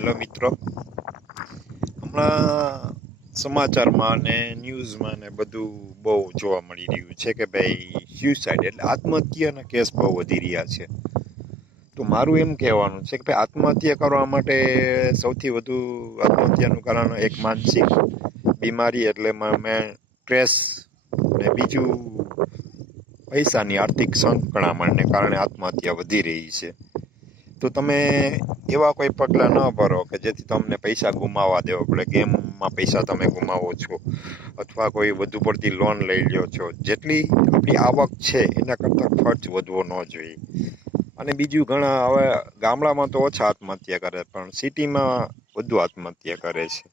Hello મિત્રો, હમણાં સમાચારમાં અને ન્યૂઝમાં ને બધું બહુ જોવા મળી રહ્યું છે કે ભાઈ સ્યુસાઇડ એટલે આત્મહત્યાના કેસ બહુ વધી રહ્યા છે. તો મારું એમ કહેવાનું છે કે ભાઈ આત્મહત્યા કરવા માટે સૌથી વધુ આત્મહત્યાનું કારણ એક માનસિક બીમારી એટલે સ્ટ્રેસ ને બીજું પૈસાની આર્થિક સંકળામણને કારણે આત્મહત્યા વધી રહી છે. તો તમે એવા કોઈ પગલાં ન ભરો કે જેથી તમને પૈસા ગુમાવવા દેવો પડે. ગેમમાં પૈસા તમે ગુમાવો છો અથવા કોઈ વધુ પડતી લોન લઈ લ્યો છો. જેટલી આપણી આવક છે એના કરતાં ખર્ચ વધવો ન જોઈએ. અને બીજું ઘણા હવે ગામડામાં તો ઓછા આત્મહત્યા કરે પણ સિટીમાં વધુ આત્મહત્યા કરે છે.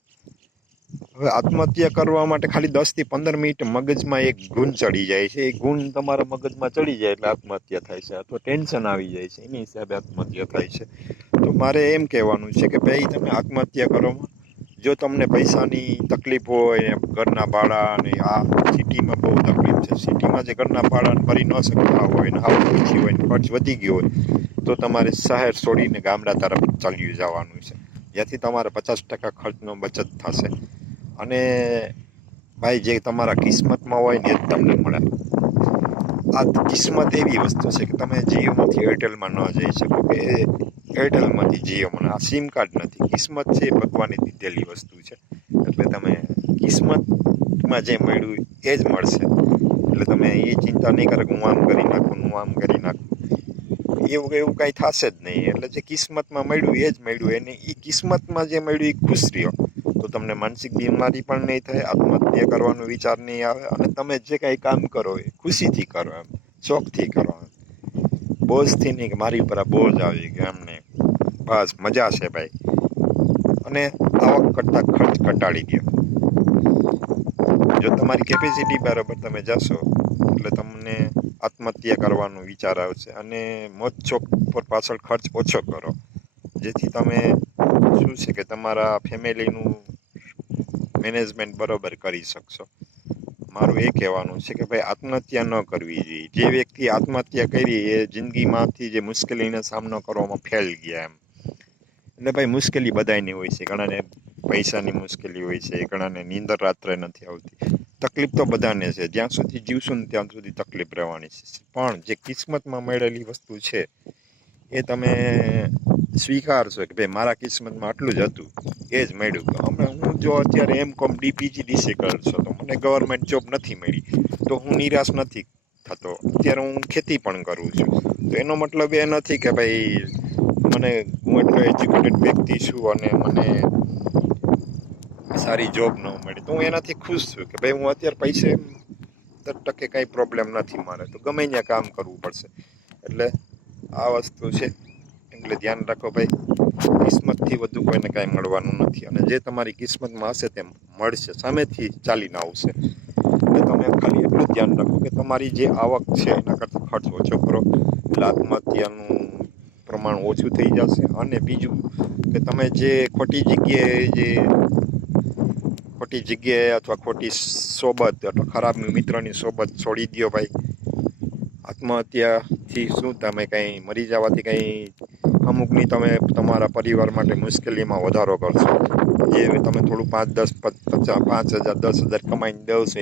હવે આત્મહત્યા કરવા માટે ખાલી 10 થી 15 મિનિટ મગજમાં એક ગુણ ચડી જાય છે. એ ગુણ તમારા મગજમાં ચડી જાય એટલે આત્મહત્યા થાય છે, અથવા ટેન્શન આવી જાય છે, એની હિસાબે આત્મહત્યા થાય છે. તો મારે એમ કહેવાનું છે કે ભાઈ તમે આત્મહત્યા કરો, જો તમને પૈસાની તકલીફ હોય, ઘરના ભાડા અને આ સિટીમાં બહુ તકલીફ છે. સિટીમાં જે ઘરના ભાડા ભરી ન શકતા હોય ને આવક ઓછી હોય ને ખર્ચ વધી ગયો હોય તો તમારે શહેર છોડીને ગામડા તરફ ચાલ્યું જવાનું છે, જ્યાંથી તમારે 50% ખર્ચનો બચત થશે. અને ભાઈ જે તમારા કિસ્મતમાં હોય ને એ જ તમને મળે. આ કિસ્મત એવી વસ્તુ છે કે તમે જીઓમાંથી એરટેલમાં ન જઈ શકો કે એરટેલમાંથી જીઓમાં. આ સિમ કાર્ડ નથી, કિસ્મત છે એ ભગવાને દીધેલી વસ્તુ છે. એટલે તમે કિસ્મતમાં જે મળ્યું એ જ મળશે. એટલે તમે એ ચિંતા નહીં કરે કે હું આમ કરી નાખું, હું આમ કરી નાખું, એવું કાંઈ થશે જ નહીં. એટલે જે કિસ્મતમાં મળ્યું એ જ મળ્યું. એને એ કિસ્મતમાં જે મળ્યું એ ખુશ રહ્યો તો તમને માનસિક બીમારી પણ નહીં થાય, આત્મહત્યા કરવાનો વિચાર નહીં આવે, અને તમે જે કાંઈ કામ કરો એ ખુશીથી કરો, એમ શોખથી કરો, બોજથી નહીં કે મારી ઉપર આ બોજ આવી ગયો એમને. બસ મજા છે ભાઈ. અને આવક કરતાં ખર્ચ ઘટાડી દો. જો તમારી કેપેસિટી બરાબર તમે જશો એટલે તમને આત્મહત્યા કરવાનો વિચાર આવશે. અને મોજ શોખ પર પાછળ ખર્ચ ઓછો કરો, જેથી તમે શું છે કે તમારા ફેમિલીનું મેનેજમેન્ટ બરાબર કરી શકશો. મારું એ કહેવાનું છે કે ભાઈ આત્મહત્યા ન કરવી જોઈએ. જે વ્યક્તિ આત્મહત્યા કરી એ જિંદગીમાંથી જે મુશ્કેલીનો સામનો કરવામાં ફેલ ગયા એમ. એટલે ભાઈ મુશ્કેલી બધાયની હોય છે. ઘણાને પૈસાની મુશ્કેલી હોય છે, ઘણાને નીંદર રાત્રે નથી આવતી. તકલીફ તો બધાને છે. જ્યાં સુધી જીવશું ને ત્યાં સુધી તકલીફ રહેવાની છે. પણ જે કિસ્મતમાં મળેલી વસ્તુ છે એ તમે સ્વીકારશો કે ભાઈ મારા કિસ્મતમાં આટલું જ હતું, એ જ મળ્યું. તો હું જો અત્યારે M.Com DPGDC કરશો તો મને ગવર્મેન્ટ જોબ નથી મળી તો હું નિરાશ નથી થતો. અત્યારે હું ખેતી પણ કરું છું. તો એનો મતલબ એ નથી કે ભાઈ હું એટલો એજ્યુકેટેડ વ્યક્તિ છું અને મને સારી જોબ ન મળી તો હું એનાથી ખુશ છું કે ભાઈ હું અત્યારે પૈસે 10% કાંઈ પ્રોબ્લેમ નથી મારે, તો ગમે ત્યાં કામ કરવું પડશે. એટલે આ વસ્તુ છે. એટલે ધ્યાન રાખો ભાઈ, કિસ્મતથી વધુ કોઈને કાંઈ મળવાનું નથી. અને જે તમારી કિસ્મતમાં હશે તે મળશે, સામેથી ચાલીને આવશે. એટલે તમે ખાલી એટલું ધ્યાન રાખો કે તમારી જે આવક છે એના કરતાં ખર્ચ ઓછો કરો, એટલે આત્મહત્યાનું પ્રમાણ ઓછું થઈ જશે. અને બીજું કે તમે જે ખોટી જગ્યાએ અથવા ખોટી સોબત અથવા ખરાબ મિત્રની સોબત છોડી દો ભાઈ. આત્મહત્યાથી શું તમે કંઈ મરી જવાથી કંઈ અમુકની તમે તમારા પરિવાર માટે મુશ્કેલીમાં વધારો કરશો. જે તમે થોડું 5,000 કમાઈને દો છો એ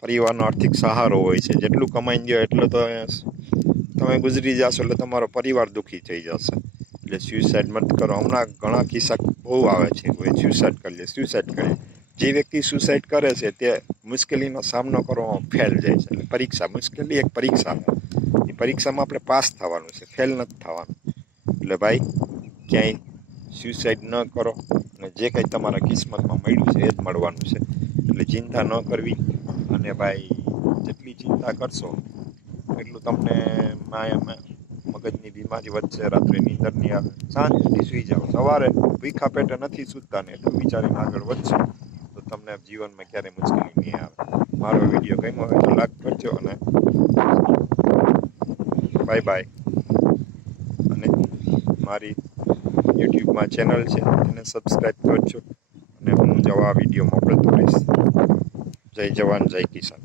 પરિવારનો આર્થિક સહારો હોય છે. જેટલું કમાઈને દો એટલો તો તમે ગુજરી જશો એટલે તમારો પરિવાર દુઃખી થઈ જશે. એટલે સ્યુસાઇડ મત કરો. હમણાં ઘણા કિસ્સા બહુ આવે છે, કોઈ સ્યુસાઇડ કરે. જે વ્યક્તિ સુસાઇડ કરે છે તે મુશ્કેલીનો સામનો કરવામાં ફેલ જાય છે. એટલે મુશ્કેલી એક પરીક્ષા છે. એ પરીક્ષામાં આપણે પાસ થવાનું છે, ફેલ નથી થવાનું. એટલે ભાઈ ક્યાંય સ્યુસાઇડ ન કરો. અને જે કંઈ તમારા કિસ્મતમાં મળ્યું છે એ જ મળવાનું છે. એટલે ચિંતા ન કરવી. અને ભાઈ જેટલી ચિંતા કરશો એટલું તમને મગજની બીમારી વધશે, રાત્રે નીંદર નહીં આવે, શાંતિથી સૂઈ જાઓ. સવારે ભૂખ્યા પેટે નથી સૂતા ને એટલું વિચારીને આગળ વધશો તો તમને જીવનમાં ક્યારેય મુશ્કેલી નહીં આવે. મારો વિડીયો ગમ્યો હોય તો લાઈક કરજો અને બાય બાય. અને મારી યુટ્યુબમાં ચેનલ છે એને સબસ્ક્રાઈબ કરજો. અને હું જવા વિડીયો મોકલતો રહીશ. જય જવાન જય કિસાન.